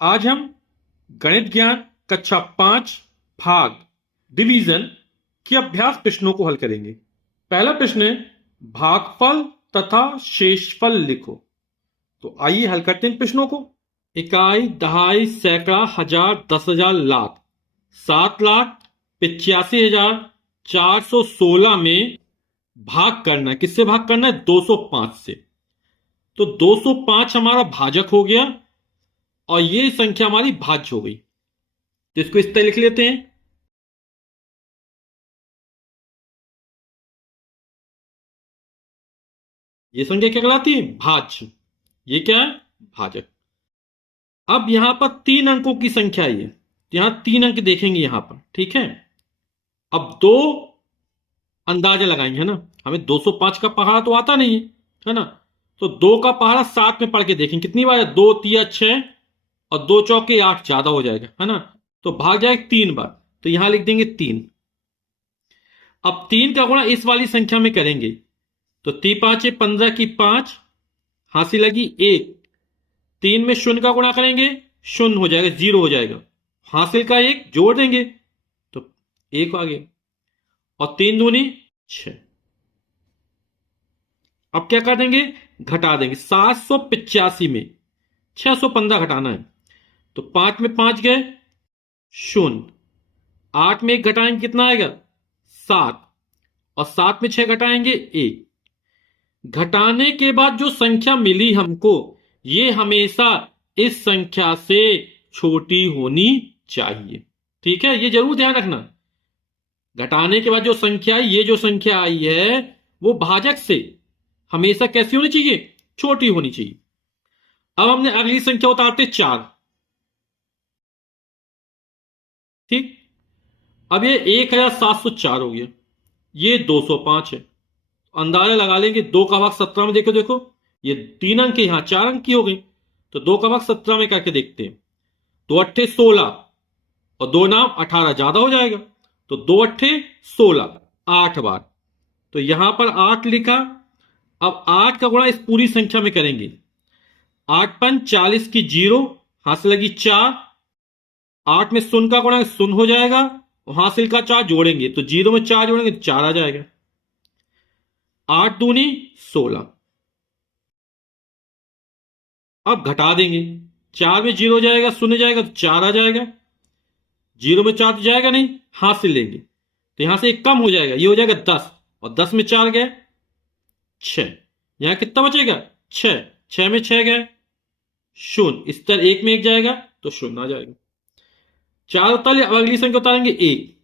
आज हम गणित ज्ञान कक्षा 5 भाग डिवीजन के अभ्यास प्रश्नों को हल करेंगे। पहला प्रश्न है भागफल तथा शेषफल लिखो। तो आइए हल करते हैं इन प्रश्नों को। इकाई, दहाई, सैकड़ा, हजार, 10,000, लाख। 7,85,416 में भाग करना है। किससे भाग करना है? 205 से। तो 205 हमारा भाजक हो गया और ये संख्या हमारी भाज्य हो गई। तो इसको इस तरह लिख लेते हैं। ये संख्या क्या कहलाती है? भाज्य। ये क्या है? भाजक। अब यहां पर 3 अंकों की संख्या है ये। तो यहां 3 अंक देखेंगे यहां पर, ठीक है। अब दो अंदाजा लगाएंगे, है ना। हमें 205 का पहाड़ा तो आता नहीं है ना। तो 2 का पहाड़ा 7 में पढ़ के देखेंगे कितनी बार है। 2 तिया 6 और 2 चौके 8, ज्यादा हो जाएगा, है ना। तो भाग जाएगा 3 बार। तो यहां लिख देंगे 3। अब 3 का गुणा इस वाली संख्या में करेंगे। तो 3 5 15 की 5, हासिल लगी 1। 3 में शून्य का गुणा करेंगे, शून्य हो जाएगा, 0 हो जाएगा। हासिल का 1 जोड़ देंगे तो 1 आ गया। और 3 दूनी 6। अब क्या कर देंगे? घटा देंगे। 785 में 615 घटाना है। तो 5 में 5 गए, शून्य। 8 में 1 घटाएंगे, कितना आएगा? 7। और 7 में 6 घटाएंगे, 1। घटाने के बाद जो संख्या मिली हमको, ये हमेशा इस संख्या से छोटी होनी चाहिए, ठीक है। ये जरूर ध्यान रखना। घटाने के बाद जो संख्या आई, ये जो संख्या आई है वो भाजक से हमेशा कैसी होनी चाहिए? छोटी होनी चाहिए। अब हमने अगली संख्या उतारते 4, ठीक। अब ये 1704 हो गया, ये 205 है। अंदाजा लगा लेंगे। 2 का भाग 17 में देखो, देखो ये 3 अंक है, यहां 4 अंक की हो गई। तो 2 का भाग 17 में करके देखते हैं। 2 अट्ठे 16 और 2 नाम 18, ज्यादा हो जाएगा। तो 2 अट्ठे 16, 8 बार। तो यहां पर 8 लिखा। अब 8 का गुणा इस पूरी संख्या में करेंगे। 8 पंच 40 की 0, हासिल लगी 4। 8 में शून्य का गुणा शून्य हो जाएगा, हासिल का 4 जोड़ेंगे तो 0 में 4 जोड़ेंगे तो 4 आ जाएगा। 8 दूनी 16। अब घटा देंगे। 4 में 0 जाएगा, शून्य जाएगा तो 4 आ जाएगा। 0 में 4 तो जाएगा नहीं, हासिल लेंगे तो यहां से 1 कम हो जाएगा, ये हो जाएगा 10। और 10 में 4 गए 6। यहां कितना बचेगा? 6। 6 में 6 गए शून्य। इस तरह 1 में 1 जाएगा तो शून्य आ जाएगा। 4 उतार लिया। अब अगली संख्या उतारेंगे 1,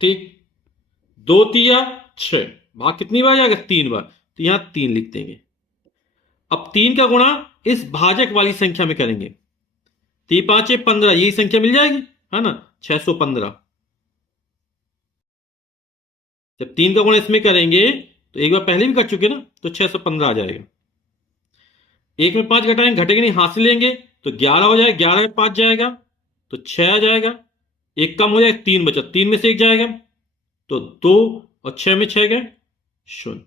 ठीक। 2 तिया 6, भाग कितनी बार जाएगा? 3 बार। तो यहां 3 लिख देंगे। अब 3 का गुणा इस भाजक वाली संख्या में करेंगे। 3 5 15, यही संख्या मिल जाएगी, है ना। 615। जब 3 का गुणा इसमें करेंगे तो एक बार पहले भी कर चुके ना, तो 615 आ जाएगा। 1 में 5 घटाएंगे, घटेंगे नहीं, हासिल लेंगे तो 11 हो जाएगा। 11 में 5 जाएगा तो 6 आ जाएगा। 1 कम हो जाएगा, 3 बचा, 3 में से 1 जाएगा तो 2। और 6 में 6 गए शून्य।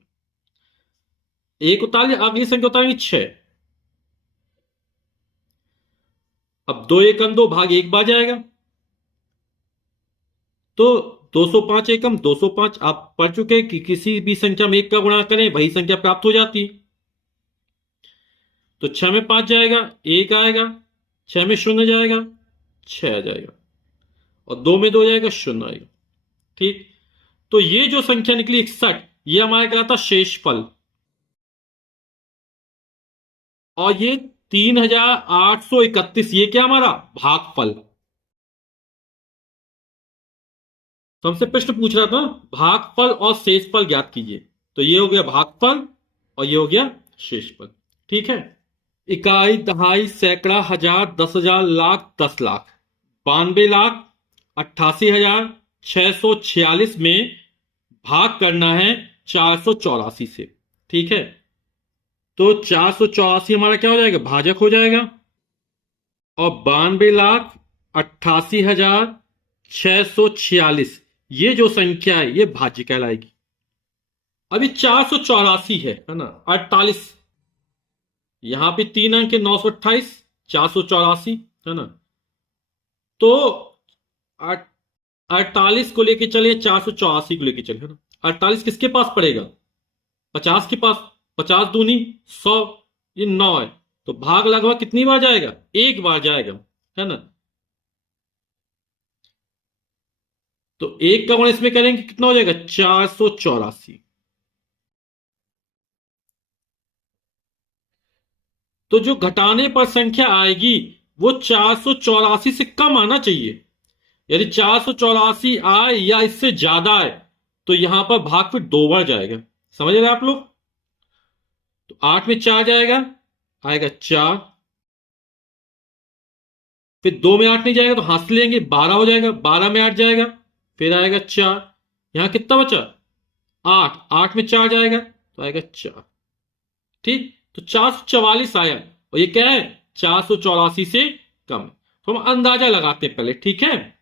1 उतार लिया। अगली संख्या उतारेंगे 6। अब 2 एकम 2, भाग 1 बार जाएगा। तो 205 एकम 205। आप पढ़ चुके हैं कि किसी भी संख्या में 1 का गुणा करें वही संख्या प्राप्त हो जाती है। तो 6 में 5 जाएगा, 1 आएगा। 6 में 0 जाएगा, 6 आ जाएगा। और 2 में 2 जाएगा, 0 आएगा, ठीक। तो ये जो संख्या निकली 61, ये हमारा कहलाता शेषफल। और ये 3831, ये क्या हमारा भागफल। तो हमसे प्रश्न पूछ रहा था भागफल और शेषफल ज्ञात कीजिए। तो ये हो गया भागफल और ये हो गया शेषफल, ठीक है। इकाई, दहाई, सैकड़ा, हजार, 10,000, लाख, 10 लाख। 92,88,646 में भाग करना है 484 से, ठीक है। तो 484 हमारा क्या हो जाएगा? भाजक हो जाएगा। और 92,88,646, ये जो संख्या है ये भाज्य कहलाएगी। अभी 484 है ना। 48, यहां पे 3 अंक 928, 484, है ना। तो 48 को लेके चलिए, 484 को लेके चलिए, है ना। 48 किसके पास पड़ेगा? 50 के पास। 50 दूनी 100, ये 9 है। तो भाग लगभग कितनी बार जाएगा? एक बार जाएगा, है ना। तो एक का गुणा इसमें करेंगे कितना हो जाएगा? 484। तो जो घटाने पर संख्या आएगी वो 484 से कम आना चाहिए। यदि 484 आए या इससे ज्यादा आए तो यहां पर भाग फिर दो बार जाएगा। समझ रहे आप लोग? तो 8 में 4 जाएगा, आएगा 4। फिर 2 में 8 नहीं जाएगा तो हाथ से लेंगे, 12 हो जाएगा। 12 में 8 जाएगा, फिर आएगा 4। यहां कितना बचा? 8। 8 में 4 जाएगा तो आएगा 4। ठीक, तो 444 आया, और ये क्या है? 484 से कम। तो हम अंदाजा लगाते हैं पहले, ठीक है,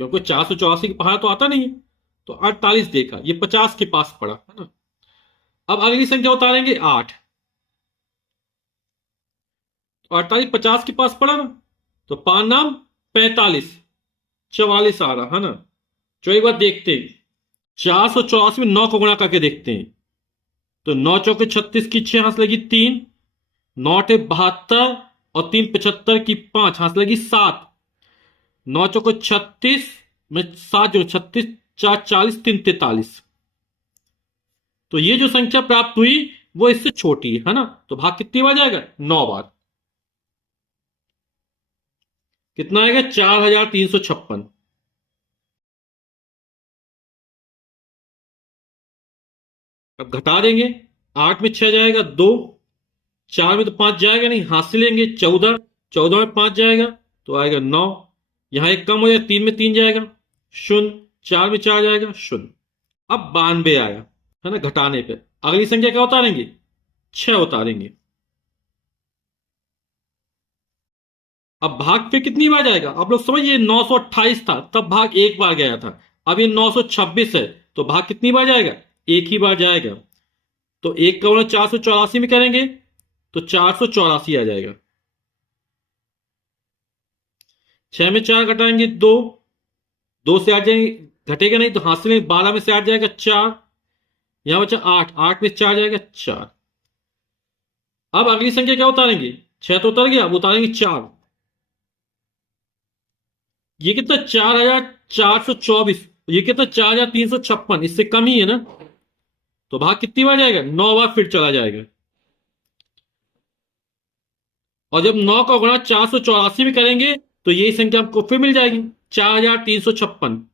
क्योंकि 484 के पहाड़ तो आता नहीं है। तो 48 देखा, ये 50 के पास पड़ा, है ना। अब अगली संख्या उतारेंगे 8। तो 48 50 के पास पड़ा ना, तो 5 नाम 45, 44 आ रहा, है ना। जो एक बार देखते हैं, 484 में 9 को गुणा करके देखते हैं। तो 9 चौके 36 की 6 हाथ लगी 3, 9 अठे 72 और 3 75 की 5 हाथ लगी 7। 9 चौको 36 में 7 जो 36, 4 40, 3 43। तो ये जो संख्या प्राप्त हुई वो इससे छोटी है ना। तो भाग कितनी बार जाएगा? 9 बार। कितना आएगा? 4356। अब घटा देंगे, 8 में 6 जाएगा 2, 4 में तो 5 जाएगा नहीं, हाथ से लेंगे 14, 14 में 5 जाएगा तो आएगा 9। यहां एक कम हो जाएगा, 3 में 3 जाएगा 0, 4 में 4 जाएगा 0। अब 92 आया, है ना, घटाने पे। अगली संख्या क्या उतारेंगे? 6 उतारेंगे। अब भाग पे कितनी बार जाएगा आप लोग समझिए। 928 था तब भाग एक बार गया था, अब ये 926 है तो भाग कितनी बार जाएगा? एक ही बार जाएगा। तो एक का गुणा 484 में करेंगे तो 484 आ जाएगा। 6 में 4 घटाएंगे 2, 2 से 8 जाएंगे, घटेगा नहीं तो हाथ से लेंगे, 12 में से 8 जाएगा 4। यहां बचा 8, 8 में 4 जाएगा 4। अब अगली संख्या क्या उतारेंगे? 6 तो उतर गया, अब उतारेंगे 4। ये कितना? 4424। ये कितना? 4356, इससे कम ही है ना। तो भाग कितनी बार जाएगा? 9 बार फिर चला जाएगा। और जब 9 का गुणा 484 में करेंगे तो यही संख्या आपको फिर मिल जाएगी, 4356।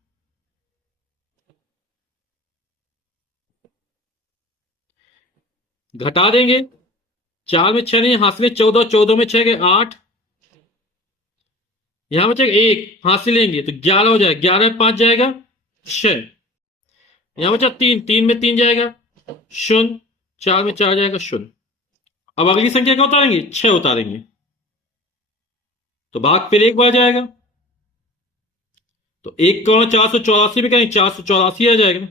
घटा देंगे, 4 में 6 नहीं, हाथ में 14, 14 में 6 गए 8। यहां बचेगा 1, हाथ से लेंगे तो 11 हो जाएगा, 11 में 5 जाएगा 6। यहां बचा 3, 3 में 3 जाएगा 0, 4 में 4 जाएगा 0। अब अगली संख्या क्या उतारेंगे? 6 उतारेंगे। तो भाग फिर एक बार जाएगा, तो 1 का 484 में करेंगे, 484 आ जाएगा।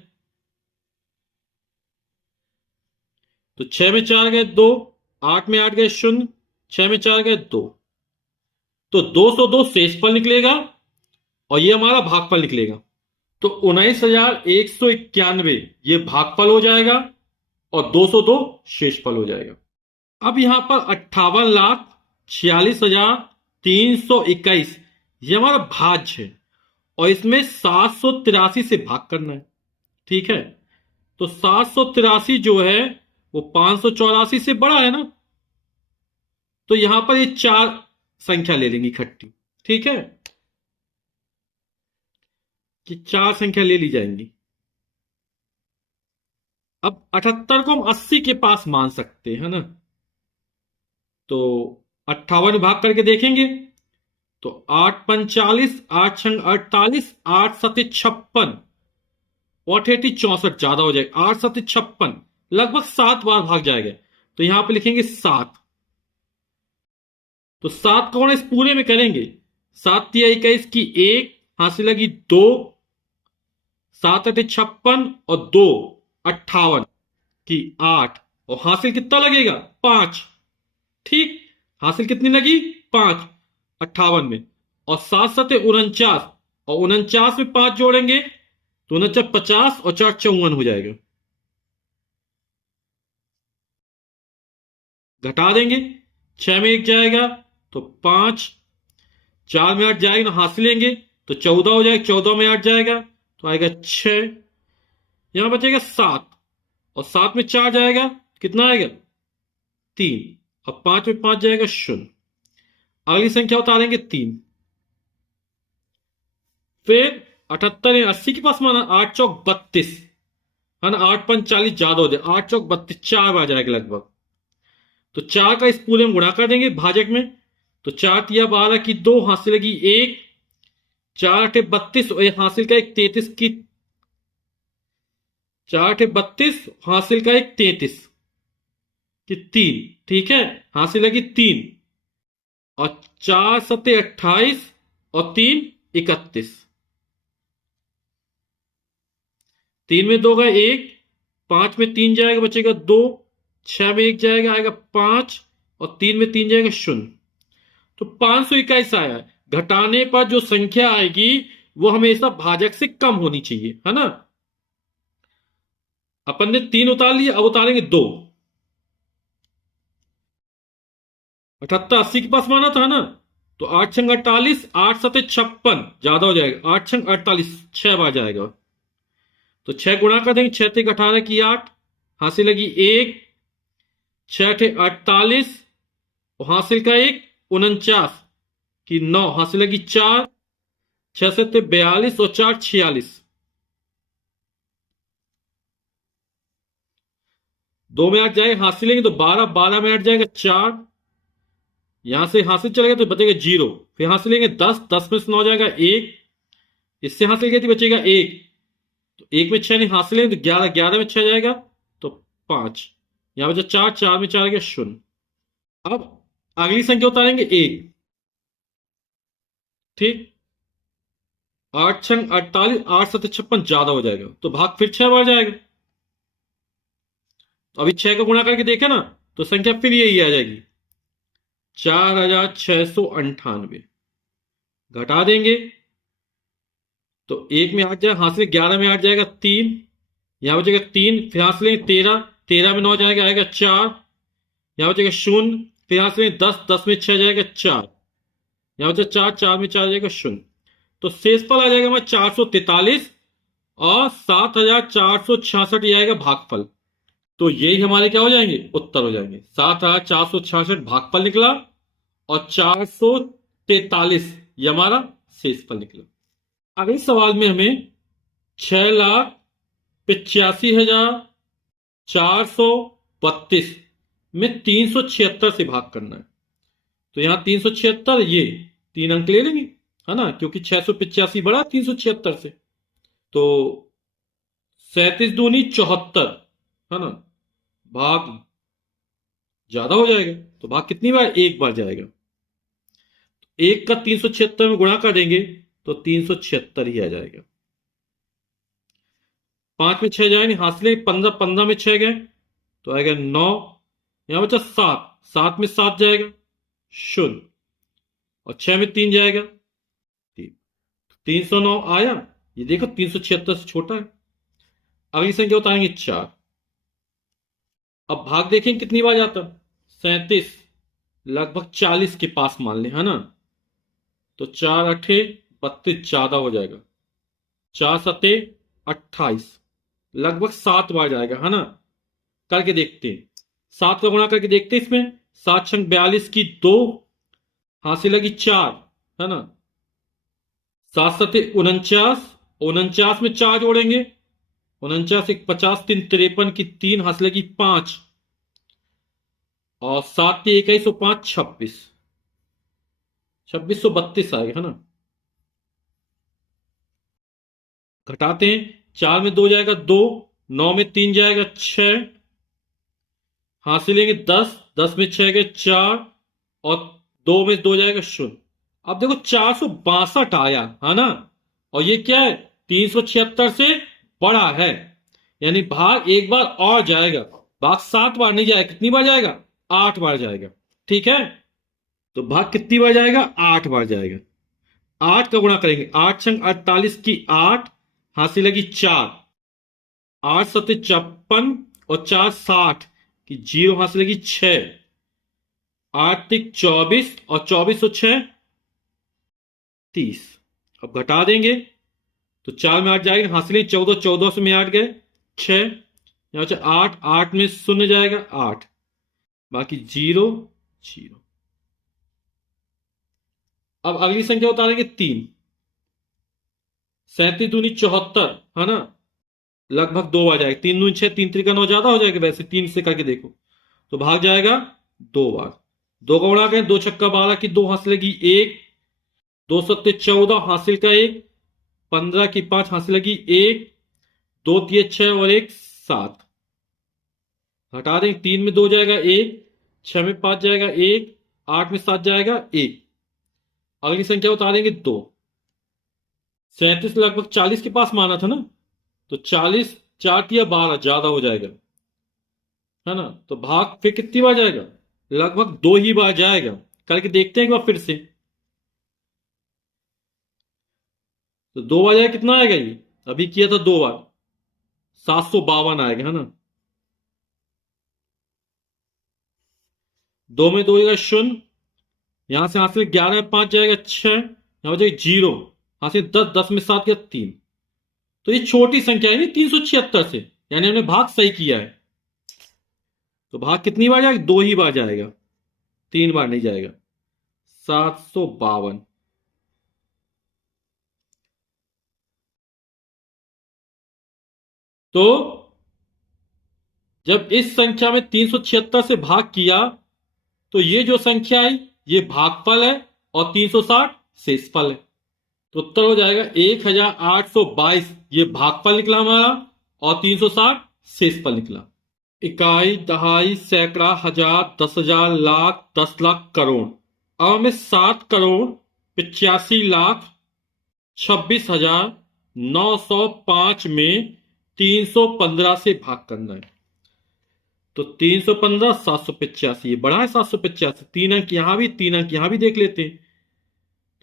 तो 6 में 4 गए 2, 8 में 8 गए 0, 6 में 4 गए 2। तो 202 शेषफल निकलेगा और ये हमारा भागफल निकलेगा। तो 19,191 ये भागफल हो जाएगा और 202 शेषफल हो जाएगा। अब यहां पर 58,46,321 ये हमारा भाज्य है और इसमें 783 से भाग करना है, ठीक है। तो 783 जो है वो 584 से बड़ा है ना, तो यहां पर ये 4 संख्या ले लेंगे इकट्ठी, ठीक है, कि 4 संख्या ले ली जाएंगी। अब 78 को हम 80 के पास मान सकते हैं ना। तो 58 भाग करके देखेंगे तो 8 45, 8 छंग 48, 8 सते 56, 8 64 ज्यादा हो जाएगा, 8 सते 56, लगभग 7 बार भाग जाएगा। तो यहां पे लिखेंगे 7। तो 7 कौन इस पूरे में करेंगे? 7 तिया 21 की 1, हाथ से लगी 2, 7 8 56 और 2 58 की 8, और हासिल कितना लगेगा? 5। ठीक, हासिल कितनी लगी? 5, 58 में। और 7 7 49, और 49 में 5 जोड़ेंगे तो 49 50 और 4 54 हो जाएगा। घटा देंगे, 6 में 1 जाएगा तो 5, 4 में 8 जाएगा ना, हासिल लेंगे तो 14 हो जाएगा, 14 में 8 जाएगा तो आएगा 6, यहां बचेगा 7, और 7 में 4 जाएगा कितना आएगा? 3, और 5 में 5 जाएगा 0। अगली संख्या उतारेंगे 3। फिर 78 या 80 के पास माना, 8 चौक 32 है ना, 8 5 40 ज्यादा हो जाए, 8 चौक 32, 4 आ जाएगा लगभग। तो 4 का इस पूरे में गुणा कर देंगे भाजक में, तो 4 तिया 12 की 2, हासिल लगी 1, 4 8 32 और हासिल का एक 33 की, 4 8 32, हासिल का एक 33 की 3, ठीक है, हासिल लगी 3, और 4 7 28 और 3 31, 3 में 2 गए 1, 5 में 3 जाएगा बचेगा 2, 6 में 1 जाएगा आएगा 5, और 3 में 3 जाएगा 0। तो 521 आया है। घटाने पर जो संख्या आएगी वो हमेशा भाजक से कम होनी चाहिए, है ना। अपन ने 3 उतार लिया, अब उतारेंगे 2। 78 80 के पास माना था ना, तो 8 छंग 48, 8 7 56 ज्यादा हो जाएगा, 8 छंग 48, 6 बार जाएगा। तो 6 गुणा कर देंगे, 6 थे 18 की 8, हासिल लगी 1, 6 थे 48 और हासिल का 1 49 की 9, हासिल लगी 4, 6 से 42 और 4 46, 2 में 8 जाएगा, हासिल लेंगे तो 12, 12 में 8 जाएगा 4, यहां से हासिल चलेगा तो बचेगा 0, फिर हासिल लेंगे 10, 10 में से 9 जाएगा 1, इससे हासिल किया तो बचेगा 1, तो 1 में 6 नहीं, हासिल लेंगे तो 11, 11 में 6 जाएगा तो 5, यहां बचा 4, 4 में 4 गया 0। अब अगली संख्या उतारेंगे 1, ठीक, 8 छंग 48, 8 7 56 ज्यादा हो जाएगा, तो भाग फिर 6 बार जाएगा। तो अभी 6 का गुणा करके देखे ना, तो संख्या फिर यही आ जाएगी 4698। घटा देंगे तो 1 में 8 जाएगा, हासिल 11 में 8 जाएगा 3, यहां बचेगा 3, फिर हासिल 13, 13 में 9 जाएगा आएगा 4, यहां बचेगा 0, फिर हासिल 10, 10 में 6 जाएगा 4, यहां बचा 4, 4 में 4 जाएगा 0। तो शेषफल आ जाएगा हमारा 443 और 7466 ये आएगा भागफल। तो यही हमारे क्या हो जाएंगे? उत्तर हो जाएंगे। 7466 भागफल निकला और 443 ये हमारा शेषफल निकला। अगले सवाल में हमें 6,85,432 में 376 से भाग करना है। तो यहां 376, ये 3 अंक ले लेंगे, है ना, क्योंकि 685 बड़ा 376 से। तो 37 दूनी 74, है ना, भाग ज्यादा हो जाएगा, तो भाग कितनी बार? 1 बार जाएगा। 1 का 376 में गुणा कर देंगे तो 376 ही आ जाएगा। 5 में 6 जाएंगे, हासिल 15, 15 में 6 गए तो आएगा 9, यहां बचा 7, 7 में 7 जाएगा 0, और 6 में 3 जाएगा 3, 309 आया। ये देखो 376 से छोटा है। अगली संख्या उतारेंगे 4। अब भाग देखें कितनी बार जाता? 37, लगभग 40 के पास मान ले, है ना। तो 4 8 32 ज्यादा हो जाएगा, 4 7 28, लगभग 7 बार जाएगा, है ना। करके देखते हैं, 7 का गुणा करके देखते हैं इसमें। 7 छंग 42 की 2, हासिल लगी 4, है ना। 7 7 49, 49 में 4 जोड़ेंगे, 49 1 50, 3 53 की 3, हासिल लगी 5, और 7 21 और 5 26, 2632 आएगा, है ना। घटाते हैं, 4 में 2 जाएगा 2, 9 में 3 जाएगा 6, हासिल लेंगे 10, 10 में 6 गए 4, और 2 में 2 जाएगा 0। अब देखो 462 आया, है ना, और ये क्या है? 376 से बड़ा है, यानी भाग 1 बार और जाएगा। भाग 7 बार नहीं जाएगा, कितनी बार जाएगा? 8 बार जाएगा, ठीक है। तो भाग कितनी बार जाएगा? 8 बार जाएगा। 8 का गुणा करेंगे, 8 छंग 48 की 8, हासिल लगी 4, 8 सत्ते 56 और 4 60 की 0, हासिल लगी 6, 8 तिक 24 और 24 और 6 30। अब घटा देंगे तो 4 में 8 जाएगा, हासिल 14, 14 से में 8 गए 6, यहां बचा 8, 8 में शून्य जाएगा 8, बाकी 0 0। अब अगली संख्या उतारेंगे 3, 37 दूनी 74, है ना, लगभग 2 बार जाएगा, 3 दूनी 6, 3 त्रिका 9 ज्यादा हो जाएगा, वैसे 3 से करके देखो तो भाग जाएगा 2 बार। 2 का गुणा करें, 2 छक्का 12 की 2, हासिल लगी 1, 2 सत्ते 14, हासिल का 1, 15 की 5, हासिल लगी 1, 2 तिये 6 और 1 7। हटा दें, 3 में 2 जाएगा 1, 6 में 5 जाएगा 1, 8 में 7 जाएगा 1। अगली संख्या उतारेंगे 2, 37 लगभग 40 के पास माना था ना, तो 40 4 तिया 12 ज्यादा हो जाएगा, है ना, तो भाग फिर कितनी बार जाएगा? लगभग 2 ही बार जाएगा। करके देखते हैं एक बार फिर से। तो 2 बार जाएगा, कितना आएगा ये? अभी किया था 2 बार, 752 आएगा, है ना। 2 में 2 जाएगा 0, यहां से हासिल 11 में 5 जाएगा 6, यहां हो जाएगा 0, हासिल 10, 10 में 7 गया 3। तो ये छोटी संख्या है नहीं 376 से, यानी हमने भाग सही किया है। तो भाग कितनी बार जाएगा? 2 ही बार जाएगा, 3 बार नहीं जाएगा। 752। तो जब इस संख्या में 376 से भाग किया तो ये जो संख्या आई ये भागफल है और 360 शेषफल है। तो उत्तर हो जाएगा 1822, ये भागफल निकला हमारा और 360 शेषफल निकला। इकाई, दहाई, सैकड़ा, हजार, 10,000, लाख, 10 लाख, करोड़। अब हमें 7,85,26,905 में 315 से भाग करना है। तो 315, 785, ये बड़ा है 785, 3 अंक यहां भी, 3 अंक यहां भी देख लेते हैं।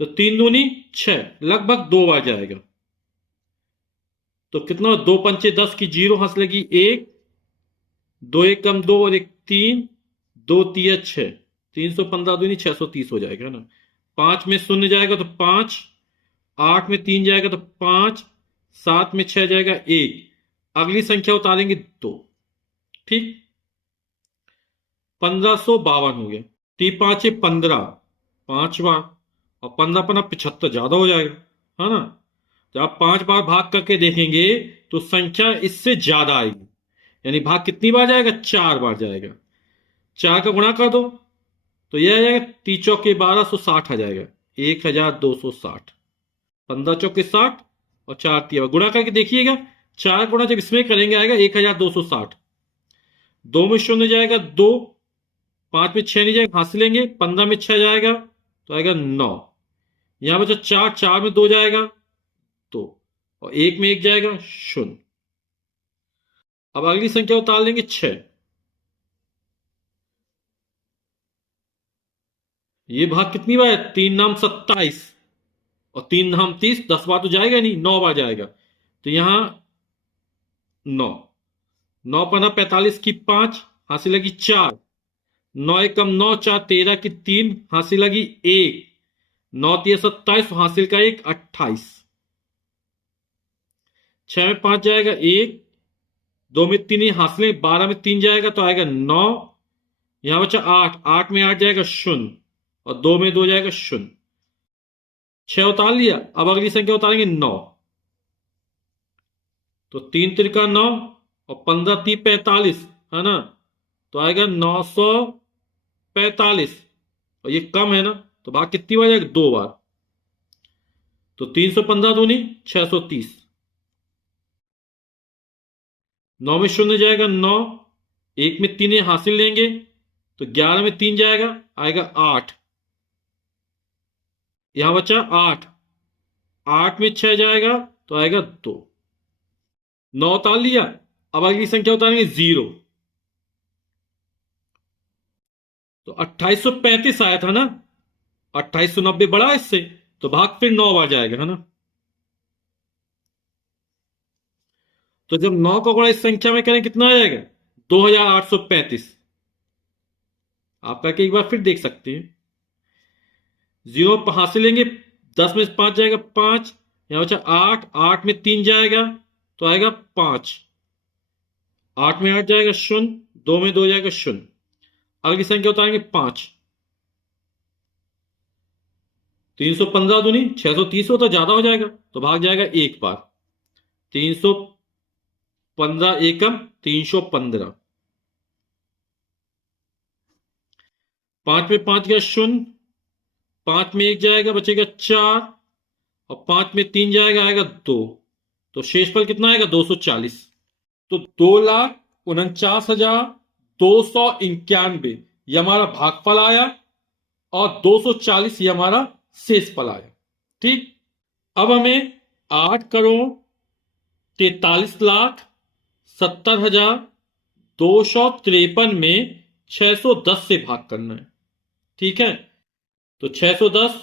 तो 3 दूनी 6, लगभग 2 बार जाएगा। तो कितना? 2 पंचे 10 की 0, हंस लगी 1, 2 एक कम 2 और 1 3, 2 तिया 6, 315 दूनी 630 हो जाएगा, है ना। 5 में शून्य जाएगा तो 5, 8 में 3 जाएगा तो 5, 7 में 6 जाएगा 1। अगली संख्या उतारेंगे 2, ठीक। 1552 हो गया, 3 5 15, 5 बार, और 15 पना 75 ज्यादा हो जाएगा, है ना। जब आप 5 बार भाग करके देखेंगे तो संख्या इससे ज्यादा आएगी, यानी भाग कितनी बार जाएगा? 4 बार जाएगा। 4 का गुणा कर दो तो यह आ जाएगा 3 चौके 1260 आ जाएगा, 1260, 15 चौके 60 और 4 तिया गुणा करके देखिएगा। 4 गुणा जब इसमें करेंगे आएगा 1260, 2 में शून्य जाएगा 2, 5 में 6 नहीं जाएगा, हासिल लेंगे, 15 में 6 जाएगा तो आएगा 9, यहां बचा 4, 4 में 2 जाएगा 2 और 1 में 1 जाएगा 0। अब अगली संख्या उतार लेंगे 6, ये भाग कितनी बार है? 3 नाम 27 और 3 नाम 30, 10 बार तो जाएगा नहीं, 9 बार जाएगा। तो यहां 9, 9 पना 45 की 5, हासिल लगी 4, 9 एक कम 9, 4 13 की 3, हासिल लगी 1, 9 तिया 27, हासिल का 1 28, 6 में 5 जाएगा 1, 2 में 3 हासिल, 12 में 3 जाएगा तो आएगा 9, यहां बचा 8, 8 में 8 जाएगा 0 और 2 में 2 जाएगा 0। 6 उतार लिया, अब अगली संख्या उतारेंगे 9, तो 3 तिरका 9 और 15 ती 45, है ना, तो आएगा 945, और ये कम है ना, तो भाग कितनी बार जाएगा? 2 बार। तो 315 दूनी 630, 9 में शून्य जाएगा 9, 1 में 3 हासिल लेंगे तो 11 में 3 जाएगा, आएगा 8, यहां बचा 8, 8 में 6 जाएगा तो आएगा 2, 9 उतार लिया। अब अगली संख्या उतारेंगे 0, तो 2835 आया था ना, 2890 बड़ा है इससे, तो भाग फिर 9 बार जाएगा, है ना। तो जब 9 का गुणा इस संख्या में करें कितना आ जाएगा? 2835। आप करके एक बार फिर देख सकते हैं। जीरो हासिल लेंगे, 10 में 5 जाएगा 5, यहां बचा 8, 8 में 3 जाएगा तो आएगा 5, 8 में 8 जाएगा 0, 2 में 2 जाएगा 0। अगली संख्या उतारेंगे 5, 315 दूनी 630 होता, ज्यादा हो जाएगा तो भाग जाएगा एक बार। 315 एकम 315, 5 में 5 गया 0, 5 में 1 जाएगा बचेगा 4, और 5 में 3 जाएगा आएगा 2, तो शेषफल कितना आएगा? 240। तो 2,49,291 ये हमारा भागफल आया, और 240 ये हमारा शेषफल आया। ठीक, अब हमें 8,43,70,253 में 610 से भाग करना है। ठीक है, तो 610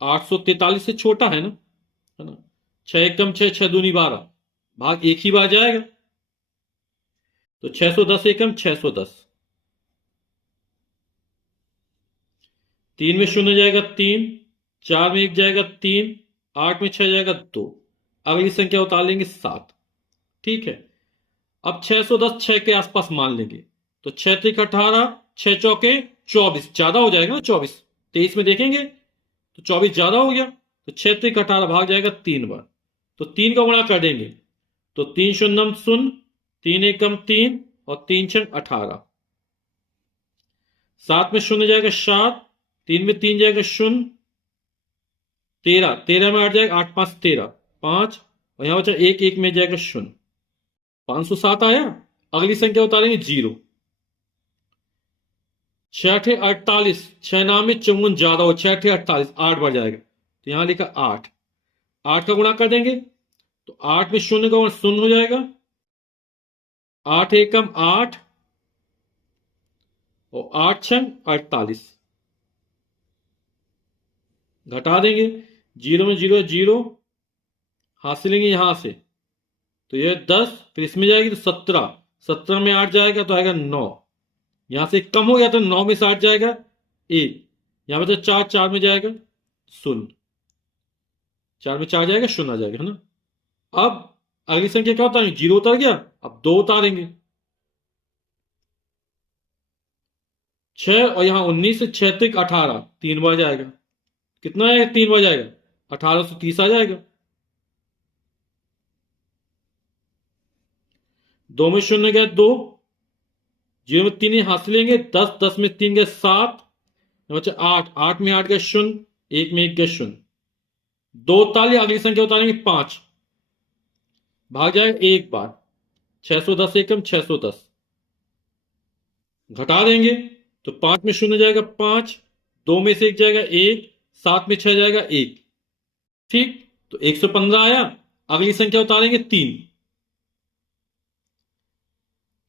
843 से छोटा है ना, 6 एकम 6, 6 दूनी 12, भाग एक ही बार जाएगा, तो 610 एकम 610, 3 में 0 जाएगा 3, 4 में 1 जाएगा 3, 8 में 6 जाएगा 2, अगली संख्या उतार लेंगे 7। ठीक है, अब 610 6 के आसपास मान लेंगे, तो 6 त्रिक 18, 6 चौके 24, ज्यादा हो जाएगा ना 24, 23 में देखेंगे तो 24 ज्यादा हो गया, तो 6 त्रिक 18 भाग जाएगा 3 बार, तो 3 का गुणा कर देंगे, तो 3 शून्यम 0, 3 एकम 3, और 3 छंग 18, 7 में 0 जाएगा 7, 3 में 3 जाएगा 0, 13, 13 में 8 जाएगा 8 5 13, 5, और यहां बचा 1, 1 में जाएगा 0, 507 आया। अगली संख्या उतारेंगे 0, 6 8 48, 6 नाम में 54 ज्यादा हो, 6 8 48, 8 बार जाएगा, तो यहां लिखा 8, 8 का गुणा कर देंगे, तो 8 में 0 का गुणा 0 हो जाएगा, 8 एकम 8, और 8 छंग 48, घटा देंगे, 0 में 0 है 0, हासिल लेंगे यहां से, तो यह 10, फिर इसमें जाएगी तो 17, 17 में 8 जाएगा तो आएगा 9, यहां से कम हो गया तो 9 में से 8 जाएगा 1, यहां पर 4, 4 में जाएगा 0, 4 में 4 जाएगा 0 आ जाएगा, है ना। अब अगली संख्या क्या उतारेंगे? 0 उतर गया, अब 2 उतारेंगे, 6, और यहां 19 से 6 तक 18, 3 बार जाएगा, कितना आएगा? 3 बार जाएगा, 1830 आ जाएगा। 2 में 0 गया 2, 0 में 3 हासिल लेंगे, 10, 10 में 3 गया 7, बचा 8, 8 में 8 गया 0, 1 में 1 गया 0, 2 ताली, अगली संख्या उतारेंगे 5, भाग जाएगा एक बार, 610 एकम 610, घटा देंगे, तो 5 में 0 जाएगा 5, 2 में से 1 जाएगा 1, 7 में 6 जाएगा 1। ठीक, तो 115 आया। अगली संख्या उतारेंगे 3,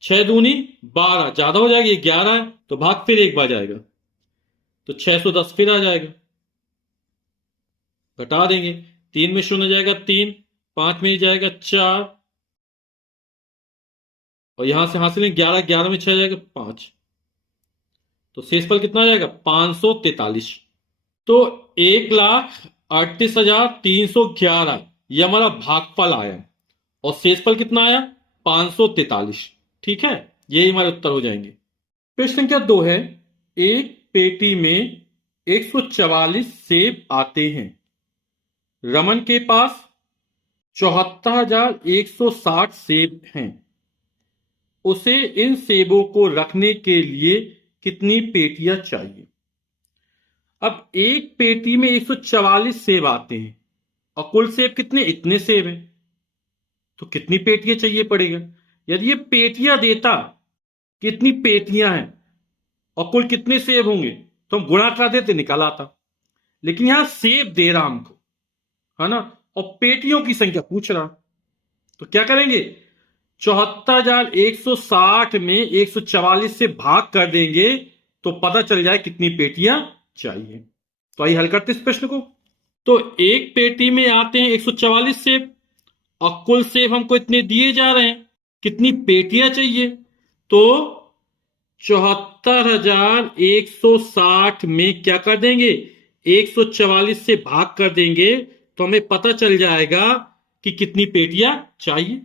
6 दूनी 12, ज्यादा हो जाएगी 11 है, तो भाग फिर एक बार जाएगा, तो 610 फिर आ जाएगा, घटा देंगे, 3 में 0 जाएगा 3, 5 में जाएगा 4, और यहां से हासिल 11, 11 में 6 जाएगा 5, तो शेषफल कितना आ जाएगा? 543। तो 1,38,311 ये हमारा भागफल आया, और शेषफल कितना आया? 543। ठीक है, यही हमारे उत्तर हो जाएंगे। प्रश्न संख्या 2 है, एक पेटी में 144 सेब आते हैं, रमन के पास 74,160 सेब हैं, उसे इन सेबों को रखने के लिए कितनी पेटियां चाहिए? अब एक पेटी में 144 सेब आते हैं, और कुल सेब कितने? इतने सेब हैं, तो कितनी पेटियां चाहिए पड़ेगा? यदि ये पेटियां देता कितनी पेटियां हैं और कुल कितने सेब होंगे, तो हम गुणा कर देते, निकल आता। लेकिन यहां सेब दे रहा हमको, है ना, और पेटियों की संख्या पूछ रहा, तो क्या करेंगे? 74,160 में 144 से भाग कर देंगे, तो पता चल जाए कितनी पेटियां चाहिए। तो आइए हल करते इस प्रश्न को। तो एक पेटी में आते हैं 144 सेब और कुल सेब हमको इतने दिए जा रहे हैं, कितनी पेटियां चाहिए? तो 74,160 में क्या कर देंगे, 144 से भाग कर देंगे तो हमें पता चल जाएगा कि कितनी पेटियां चाहिए।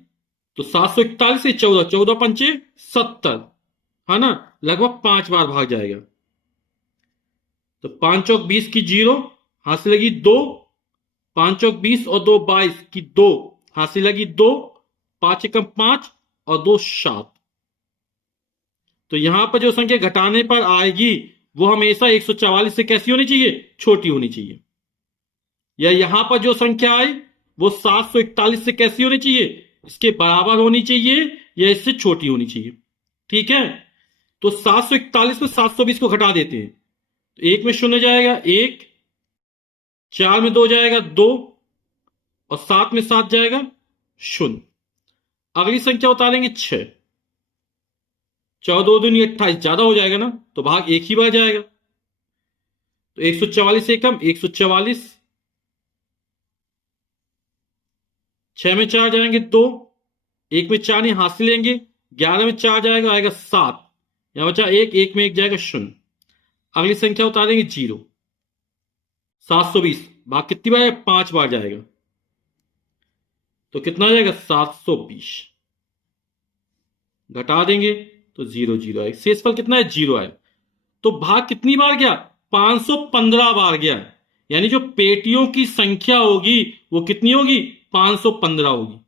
तो 741 से 14, 14 पंचे 70, है ना, लगभग 5 बार भाग जाएगा। तो 5 चौक 20 की 0, हासिल लगी 2, 5 चौक 20 और 2 22 की 2, हासिल लगी 2, 5 एकम 5 और 2 7। तो यहां पर जो संख्या घटाने पर आएगी वो हमेशा 144 से कैसी होनी चाहिए, छोटी होनी चाहिए। या यहां पर जो संख्या आई वो 741 से कैसी होनी चाहिए, इसके बराबर होनी चाहिए या इससे छोटी होनी चाहिए। ठीक है, तो 741 में 720 को घटा देते हैं। तो एक में शून्य जाएगा 1, 4 में 2 जाएगा 2 और 7 में 7 जाएगा 0। अगली संख्या उतारेंगे 6, 14 दूनी 28, ज्यादा हो जाएगा ना, तो भाग एक ही बार जाएगा। तो 144 एकम 144, 6 में 4 जाएंगे 2, 1 में 4 नहीं हासिल लेंगे, 11 में 4 जाएगा आएगा 7, यहां बचा 1, 1 में 1 जाएगा 0। अगली संख्या उतारेंगे 0, 720 भाग कितनी बार, 5 बार जाएगा, तो कितना आ जाएगा 720, घटा देंगे तो 0 0 आएगा, शेषफल कितना है 0 आएगा। तो भाग कितनी बार गया, 515 बार गया, यानी जो पेटियों की संख्या होगी वो कितनी होगी, 515 होगी।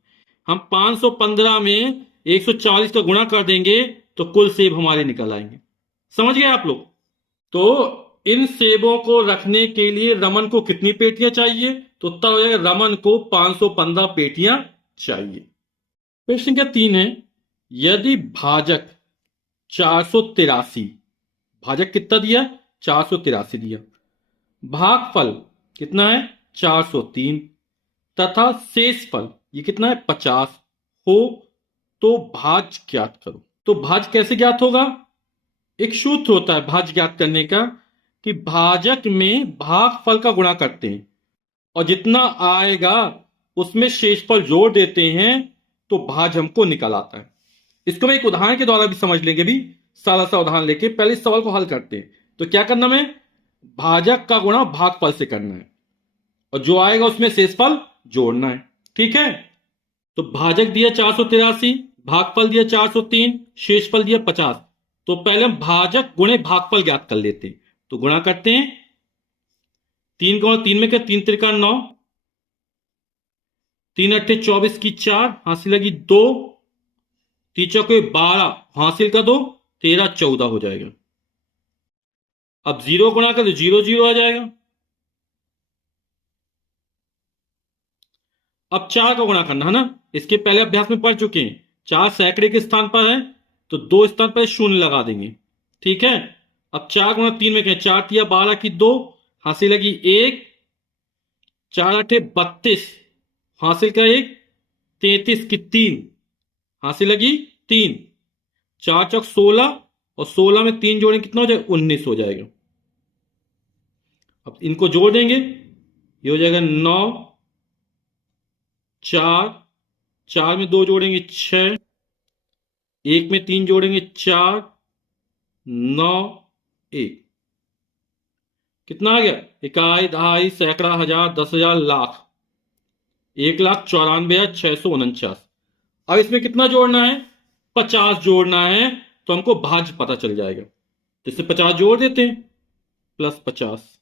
हम 515 में 140 का गुणा कर देंगे तो कुल सेब हमारे निकल आएंगे। समझ गए आप लोग? तो इन सेबों को रखने के लिए रमन को कितनी पेटियां चाहिए, तो उत्तर हो जाएगा रमन को 515 पेटियां चाहिए। प्रश्न संख्या 3 है, यदि भाजक 483, भाजक कितना दिया, 483 दिया, भागफल कितना है 403 तथा शेषफल ये कितना है 50 हो, तो भाज्य ज्ञात करो। तो भाज्य कैसे ज्ञात होगा, एक सूत्र होता है भाज्य ज्ञात करने का कि भाजक में भागफल का गुणा करते हैं और जितना आएगा उसमें शेषफल जोड़ देते हैं तो भाज्य हमको निकल आता है। इसको मैं एक उदाहरण के द्वारा भी समझ लेंगे, भी सारा सा उदाहरण लेके पहले इस सवाल को हल करते हैं। तो क्या करना है, भाजक का गुणा भागफल से करना है और जो आएगा उसमें शेषफल जोड़ना है। ठीक है, तो भाजक दिया 483, भागफल दिया 403, शेषफल दिया 50। तो पहले हम भाजक गुणे भागफल ज्ञात कर लेते हैं। तो गुणा करते हैं, 3 गुणा 3 में क्या, 3 त्रिका 9, 3 अट्ठे 24 की 4, हासिल लगी 2, 3 चौके 12, हासिल का 2, 13 14 हो जाएगा। अब 0 गुणा कर तो 0 0 आ जाएगा। अब 4 का गुणा करना है ना, इसके पहले अभ्यास में पढ़ चुके हैं। 4 सैकड़े के स्थान पर है तो 2 स्थान पर 0 लगा देंगे। ठीक है, अब 4 गुणा 3 में क्या, 4 तिया 12 की 2, हासिल लगी 1, 4 अठे 32, हासिल का 1, 33 की 3, हासिल लगी 3, 4 चौक 16 और 16 में 3 जोड़ें कितना हो जाएगा, 19 हो जाएगा। अब इनको जोड़ देंगे, ये हो जाएगा 9, 4, 4 में 2 जोड़ेंगे 6, 1 में 3 जोड़ेंगे 4, 9 1, कितना आ गया, इकाई दहाई सैकड़ा हजार 10,000 लाख, 1,94,649। अब इसमें कितना जोड़ना है, 50 जोड़ना है, तो हमको भाज्य पता चल जाएगा। तो इससे 50 जोड़ देते हैं, प्लस 50।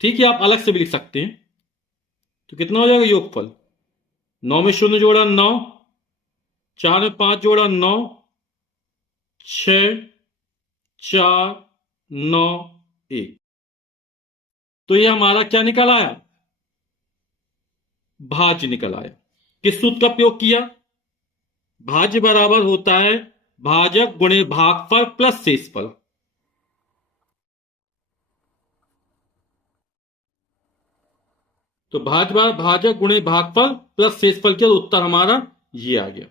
ठीक है, आप अलग से भी लिख सकते हैं। तो कितना हो जाएगा योगफल, 9 में 0 जोड़ा 9, 4 में 5 जोड़ा 9, 6 4 9 1। तो ये हमारा क्या निकल आया, भाज्य निकल आया। किस सूत्र का प्रयोग किया, भाज्य बराबर होता है भाजक गुणे भागफल प्लस शेषफल। तो भाजक गुणे भागफल प्लस शेषफल के उत्तर हमारा ये आ गया।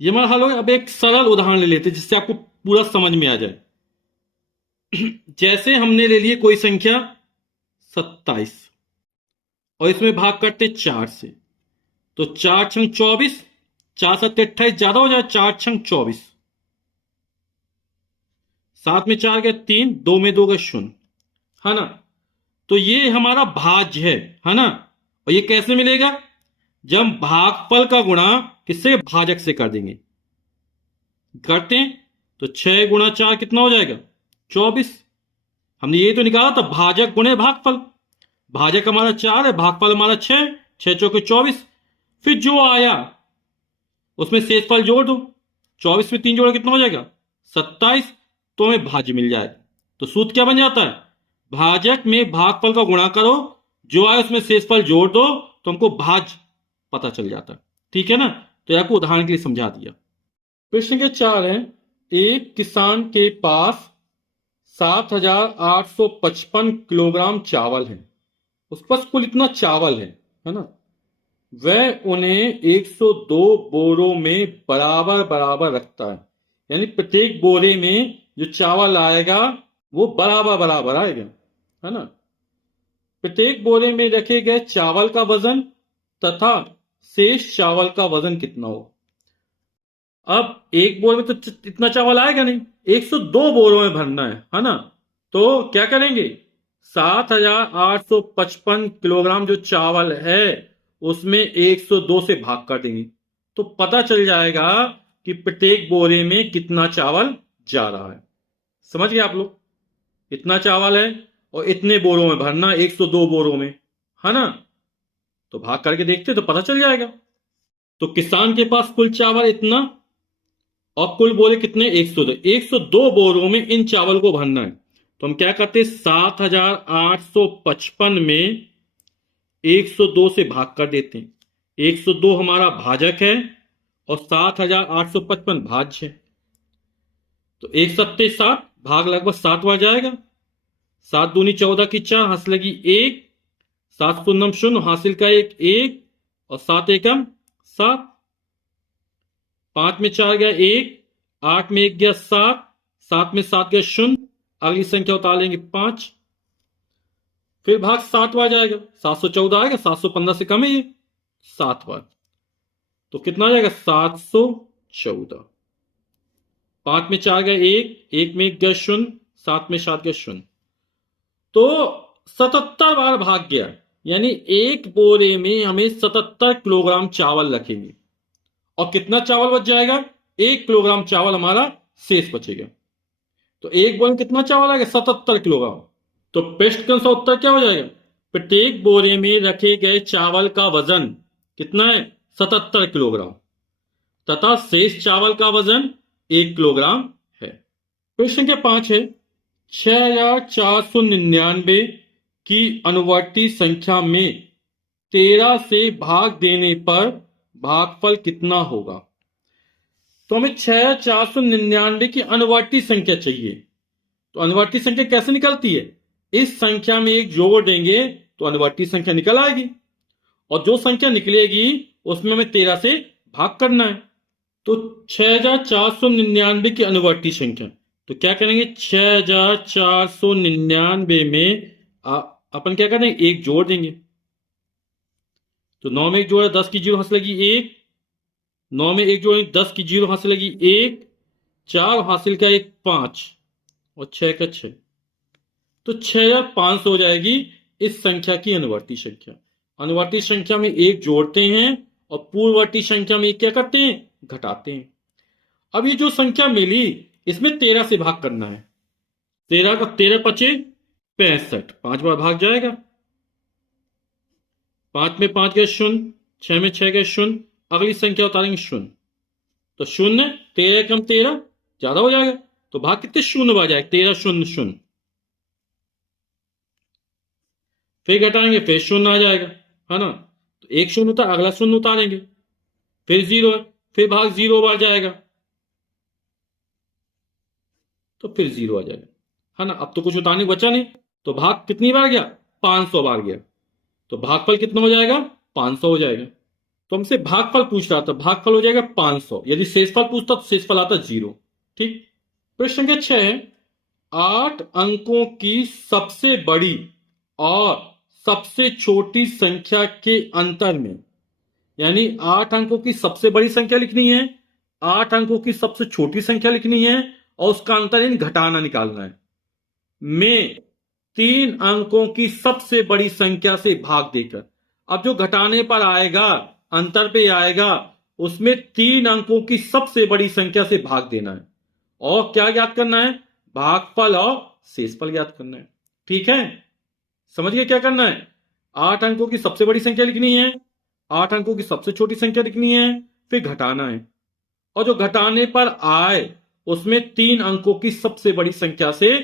ये हमारा हल हो गया। अब एक सरल उदाहरण ले लेते हैं जिससे आपको पूरा समझ में आ जाए। जैसे हमने ले लिए कोई संख्या 27 और इसमें भाग करते 4 से, तो 4 छंग 24, 4 7 28 ज्यादा हो जाए, 4 छंग 24, 7 में 4 गए 3, 2 में 2 गए 0, है ना। तो ये हमारा भाज्य है ना। और ये कैसे मिलेगा? जब हम भागफल का गुणा किससे? भाजक से कर देंगे। करते हैं तो 6 गुणा 4 कितना हो जाएगा? 24। हमने ये तो निकाला था भाजक गुणे भागफल। भाजक हमारा 4 है, भागफल हमारा 6, 6 चौके 24। फिर जो आया उसमें शेषफल जोड़ दो, 24 में 3 जोड़ कितना हो जाएगा? 27। तो हमें भाज्य मिल जाएगा। तो सूत्र क्या बन जाता है? भाजक में भागफल का गुणा करो, जो आए उसमें शेषफल जोड़ दो, तो हमको भाज्य पता चल जाता है। ठीक है ना। तो आपको उदाहरण के लिए समझा दिया। प्रश्न के 4 है, एक किसान के पास 7,855 किलोग्राम चावल है। उस पास कुल इतना चावल है ना। वह उन्हें 102 बोरों में बराबर बराबर रखता है। यानी प्रत्येक बोरे में जो चावल आएगा वो बराबर बराबर आएगा, है ना। प्रत्येक बोरे में रखे गए चावल का वजन तथा शेष चावल का वजन कितना हो। अब एक बोरे में तो इतना चावल आएगा नहीं, 102 बोरों में भरना है ना। तो क्या करेंगे? 7,855 किलोग्राम जो चावल है उसमें 102 से भाग कर देंगे, तो पता चल जाएगा कि प्रत्येक बोरे में कितना चावल जा रहा है। समझ गए आप लोग? इतना चावल है और इतने बोरों में भरना, 102 बोरों में, है ना। तो भाग करके देखते तो पता चल जाएगा। तो किसान के पास कुल चावल इतना और कुल बोरे कितने? 102। 102 बोरों में इन चावल को भरना है। तो हम क्या करते? 7,855 में 102 से भाग कर देते हैं। 102 हमारा भाजक है और 7,855 भाज्य है। तो 1 सत्ते 7, भाग लगभग 7 बार जाएगा। 7 दूनी 14 की 4, हासिल लगी 1, 7 शून्यम 0, हासिल का 1 1 और 7 एकम 7। 5 में 4 गया 1, 8 में 1 गया 7, 7 में 7 गया 0, अगली संख्या उतार लेंगे 5। फिर भाग 7 बार जाएगा, 714 आएगा, 715 से कम है ये, 7 बार। तो कितना आ जाएगा? 714। 5 में 4 गया 1, 1 में 1 गया 0, 7 में 7 गया 0। तो 77 बार भाग गया। यानी एक बोरे में हमें 77 किलोग्राम चावल रखेंगे और कितना चावल बच जाएगा? 1 किलोग्राम चावल हमारा शेष बचेगा। तो एक बोरे में कितना चावल आएगा? 77 किलोग्राम। तो प्रश्न का उत्तर क्या हो जाएगा? प्रत्येक बोरे में रखे गए चावल का वजन कितना है? 77 किलोग्राम तथा शेष चावल का वजन 1 किलोग्राम है। प्रश्न के 5 है, 6,499 की अनुवर्ती संख्या में 13 से भाग देने पर भागफल कितना होगा। तो हमें 6,499 की अनुवर्ती संख्या चाहिए। तो अनुवर्ती संख्या कैसे निकलती है? इस संख्या में एक जोड़ देंगे तो अनुवर्ती संख्या निकल आएगी, और जो संख्या निकलेगी उसमें हमें 13 से भाग करना है। तो 6,499 की अनुवर्ती संख्या, तो क्या करेंगे? 6,499 में अपन क्या करेंगे? एक जोड़ देंगे। तो 9 में एक जोड़ है, 10 की 0 हासिल लगी 1, 9 में एक जोड़ 10 की 0 हासिल लगी 1, 4 हासिल का 1 5 और 6 का 6। तो 6,500 हो जाएगी इस संख्या की अनुवर्ती संख्या। अनुवर्ती संख्या में एक जोड़ते हैं और पूर्ववर्ती संख्या में क्या करते हैं? घटाते हैं। अब ये जो संख्या मिली इसमें 13 से भाग करना है। 13 का 13 पचे 65, 5 बार भाग जाएगा। 5 में 5 गए 0, 6 में 6 गए 0, अगली संख्या उतारेंगे 0। तो 0, 13 कम 13 ज्यादा हो जाएगा, तो भाग कितने? 0 बार जाएगा, 13 0 0। फिर घटाएंगे, फिर 0 आ जाएगा, है ना। तो एक 0 उतार, अगला 0 उतारेंगे, फिर 0 है, फिर भाग 0 बार जाएगा, तो फिर 0 आ जाएगा, है ना। अब तो कुछ उतारने बचा नहीं, तो भाग कितनी बार गया? 500 बार गया। तो भागफल कितना हो जाएगा? 500 हो जाएगा। तो हमसे भागफल पूछ रहा था, भागफल हो जाएगा 500। यदि शेषफल पूछता तो शेषफल आता 0। ठीक। प्रश्न संख्या 6 है, 8 अंकों की सबसे बड़ी और सबसे छोटी संख्या के अंतर में, यानी 8 अंकों की सबसे बड़ी संख्या लिखनी है, 8 अंकों की सबसे छोटी संख्या लिखनी है और उसका अंतर इन घटाना निकालना है। में 3 अंकों की सबसे बड़ी संख्या से भाग देकर, अब जो घटाने पर आएगा, अंतर पे आएगा, उसमें 3 अंकों की सबसे बड़ी संख्या से भाग देना है और क्या ज्ञात करना है, भागफल और शेषफल ज्ञात करना है। ठीक है, समझ गए क्या करना है। 8 अंकों की सबसे बड़ी संख्या लिखनी है, 8 अंकों की सबसे छोटी संख्या लिखनी है, फिर घटाना है और जो घटाने पर आए उसमें 3 अंकों की सबसे बड़ी संख्या से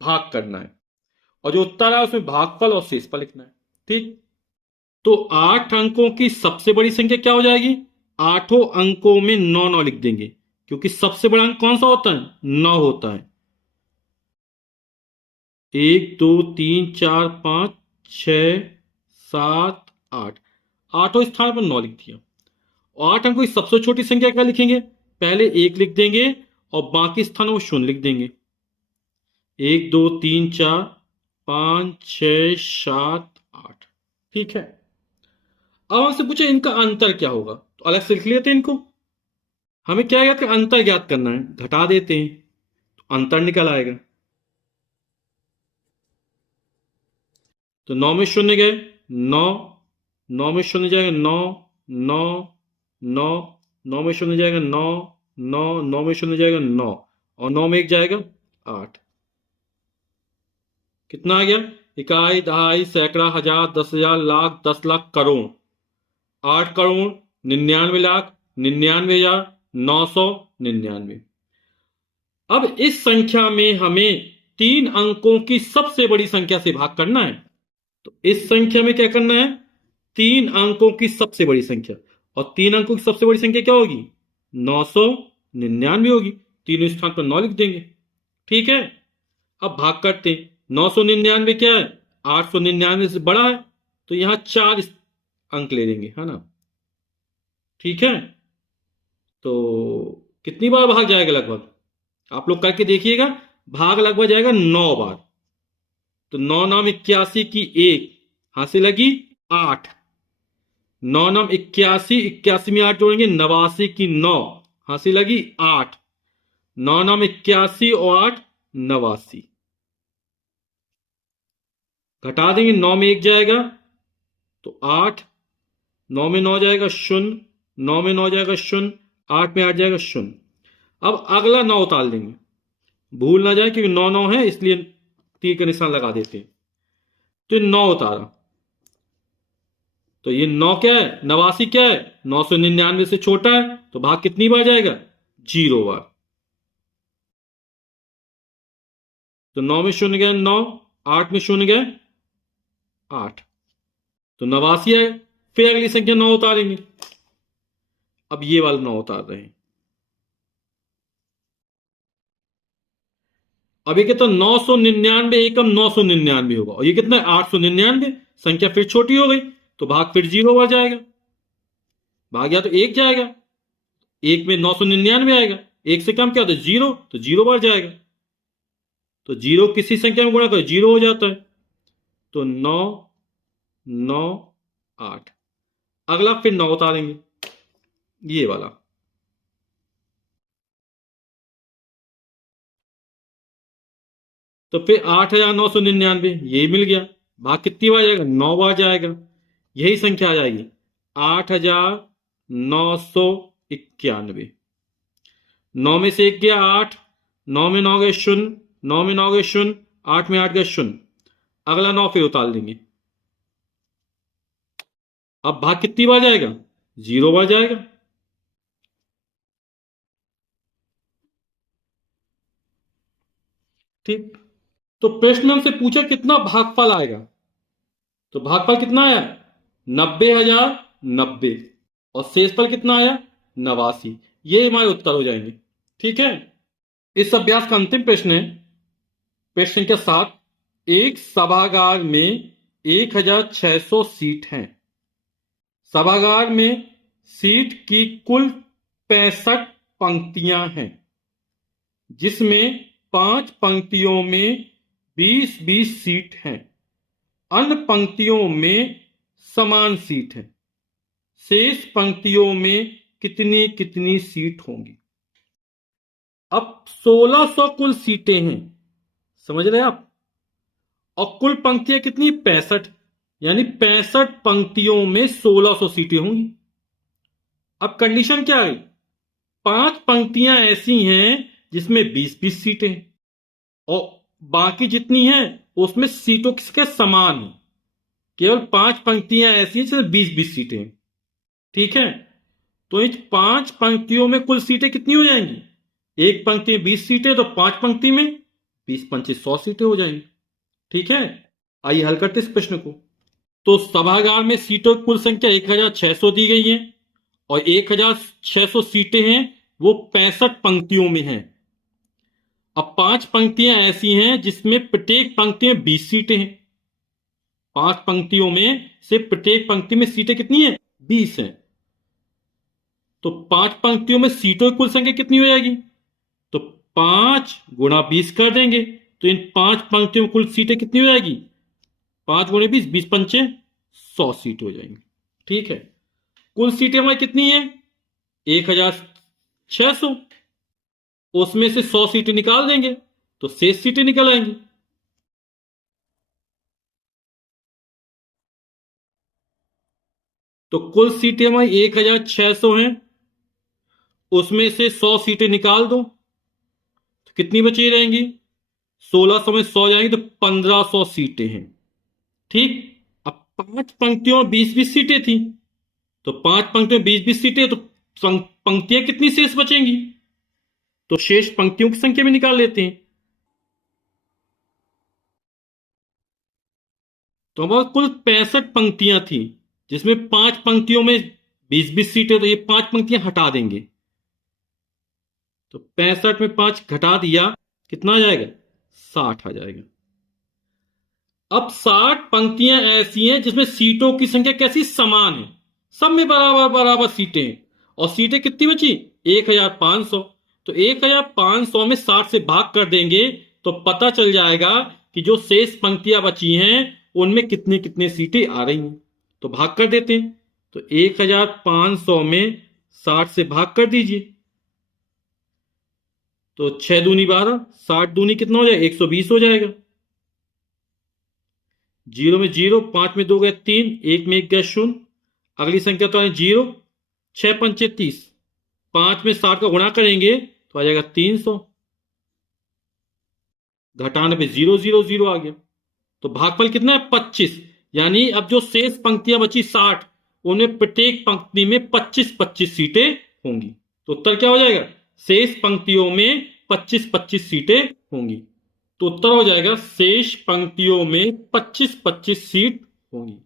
भाग करना है और जो उत्तर है उसमें भागफल और शेषफल लिखना है। ठीक, तो 8 अंकों की सबसे बड़ी संख्या क्या हो जाएगी, 8 अंकों में 9 9 लिख देंगे क्योंकि सबसे बड़ा अंक कौन सा होता है, 9 होता है। 1 2 3 4 5 6 7 8, आठों स्थान पर 9 लिख दिया। और 8 अंकों की सबसे छोटी संख्या क्या लिखेंगे, पहले 1 लिख देंगे और बाकी स्थानों में 0 लिख देंगे। 1 2 3 4 5 6 7 8। ठीक है, अब हमसे पूछे इनका अंतर क्या होगा, तो अलग से लिख लेते हैं इनको। हमें क्या ज्ञात, अंतर ज्ञात करना है, घटा देते हैं तो अंतर निकल आएगा। तो 9 में 0 गए 9, 9 में 0 जाएगा 9, 9 9, 9 में 0 जाएगा 9 9, 9 में 0 जाएगा 9 और 9 में 1 जाएगा 8। कितना आ गया, इकाई दहाई सैकड़ा हजार 10,000 लाख 10 लाख करोड़, 8 करोड़ 99 लाख 99,999। अब इस संख्या में हमें 3 अंकों की सबसे बड़ी संख्या से भाग करना है। तो इस संख्या में क्या करना है, 3 अंकों की सबसे बड़ी संख्या, और 3 अंकों की सबसे बड़ी संख्या क्या होगी, 999 होगी। तीनों स्थान पर 9 लिख देंगे। ठीक है, अब भाग करते हैं। 999 क्या है, 899 से बड़ा है, तो यहां 4 अंक ले लेंगे, है ना। ठीक है, तो कितनी बार भाग जाएगा, लगभग आप लोग करके देखिएगा, भाग लगभग जाएगा 9 बार। तो 9 नाम 81 की 1 हासिल लगी 8, 9 नाम 81, 81 में 8 जोड़ेंगे 89 की 9 हासिल लगी 8, 9 नाम 81 और 8 89। घटा देंगे, 9 में 1 जाएगा तो 8, 9 में 9 जाएगा 0, 9 में 9 जाएगा 0, 8 में 8 जाएगा 0। अब अगला 9 उतार देंगे, भूल ना जाए क्योंकि 9 9 है इसलिए तीर का निशान लगा देते हैं। तो 9 उतारा, तो ये 9 क्या है, 89 क्या है, 999 से छोटा है, तो भाग कितनी बार जाएगा, 0 बार। तो 9 में 0 गए 9, 8 में 0 गए 8, तो 89 है। फिर अगली संख्या 9 उतारेंगे, अब ये वाला 9 उतार रहे हैं। अब ये कितना, 999 एकम 999 होगा, और ये कितना है 899, संख्या फिर छोटी हो गई, तो भाग फिर 0 बार जाएगा। भाग या तो 1 जाएगा, 1 में 999 आएगा, 1 से कम क्या होता है 0, तो 0 बार जाएगा। तो 0 किसी संख्या में गुणा करो 0 हो जाता है, तो 9 9 8। अगला फिर 9 उतारेंगे, ये वाला, तो फिर 8,999 ये मिल गया। भाग कितनी बार जाएगा, 9 बार जाएगा, यही संख्या आ जाएगी 8,991। 9 में से 1 गया 8, 9 में 9 गए 0, 9 में 9 गए 0, 8 में 8 गए 0। अगला 9 फिर उतार देंगे। अब भाग कितनी बार जाएगा, 0 बार जाएगा। ठीक, तो प्रश्न हमसे पूछा कितना भागफल आएगा, तो भागफल कितना आया, 90,090, और शेषफल कितना आया, 89। ये हमारे उत्तर हो जाएंगे। ठीक है, इस अभ्यास का अंतिम प्रश्न है प्रश्न संख्या 7। एक सभागार में 1,600 सीट हैं। सभागार में सीट की कुल 65 पंक्तियां हैं, जिसमें 5 पंक्तियों में 20-20 सीट हैं। अन्य पंक्तियों में समान सीट है। शेष पंक्तियों में कितनी कितनी सीट होंगी। अब 1600 कुल सीटें हैं, समझ रहे आप। और कुल पंक्तियां कितनी, 65, यानी 65 पंक्तियों में 1600 सीटें होंगी। अब कंडीशन क्या है, 5 पंक्तियां ऐसी हैं जिसमें 20-20 सीटें हैं और बाकी जितनी हैं उसमें सीटों किसके समान है। केवल 5 पंक्तियां ऐसी हैं जिसमें 20-20 सीटें हैं, ठीक है। तो इन 5 पंक्तियों में कुल सीटें कितनी हो जाएंगी, एक पंक्ति में 20 सीटें तो 5 पंक्ति में 20-5 100 सीटें हो जाएंगी, ठीक है। आइए हल करते इस प्रश्न को। तो सभागार में सीटों की कुल संख्या 1600 दी गई है और 1600 सीटें हैं वो 65 पंक्तियों में हैं। अब 5 पंक्तियां ऐसी हैं जिसमें प्रत्येक पंक्ति में 20 सीटें हैं। 5 पंक्तियों में से प्रत्येक पंक्ति में सीटें कितनी है, 20 हैं। तो 5 पंक्तियों में सीटों की कुल संख्या कितनी हो जाएगी, तो 5 गुणा 20 कर देंगे तो इन 5 पंक्तियों में कुल सीटें कितनी हो जाएगी, 5 गुणे 20, 20 पंचे 100 सीट हो जाएंगी, ठीक है। कुल सीटें हमारी कितनी है, 1600, उसमें से 100 सीटें निकाल देंगे तो शेष सीटें निकल आएंगी। तो कुल सीटें हमारी 1600 हैं, उसमें से 100 सीटें निकाल दो तो कितनी बची रहेंगी, 1600 में 100 जाएंगी तो 1500 सीटें हैं, ठीक। अब 5 पंक्तियों में 20-20 सीटें थी तो 5 पंक्तियों में 20-20 सीटें, तो पंक्तियां कितनी शेष बचेंगी, तो शेष पंक्तियों की संख्या भी निकाल लेते हैं। तो हमारे कुल 65 पंक्तियां थी जिसमें 5 पंक्तियों में 20-20 सीटें, तो ये 5 पंक्तियां हटा देंगे तो 65 में 5 घटा दिया कितना आ जाएगा, 60 आ जाएगा। अब 60 पंक्तियां ऐसी हैं जिसमें सीटों की संख्या कैसी, समान है, सब में बराबर बराबर सीटें हैं और सीटें कितनी बची, 1500। तो 1500 में 60 से भाग कर देंगे तो पता चल जाएगा कि जो शेष पंक्तियां बची हैं उनमें कितनी कितनी सीटें आ रही हैं। तो भाग कर देते हैं, तो 1500 में 60 से भाग कर दीजिए तो 6 दूनी 12, 60 दूनी कितना हो जाएगा, 120 हो जाएगा। 0 में 0, 5 में 2 गए 3, 1 में 1 गया 0, अगली संख्या तो है 0, 6 पंचे 30, 5 में 60 का गुणा करेंगे तो आ जाएगा 300, घटाने पे 0 0 0 आ गया। तो भागफल कितना है, 25, यानी अब जो शेष पंक्तियां बची 60 उनमें प्रत्येक पंक्ति में 25-25 सीटें होंगी। तो उत्तर क्या हो जाएगा, शेष पंक्तियों में 25-25 सीटें होंगी। तो उत्तर हो जाएगा शेष पंक्तियों में 25-25 सीट होंगी।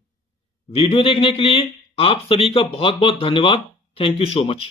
वीडियो देखने के लिए आप सभी का बहुत बहुत धन्यवाद। Thank you so much.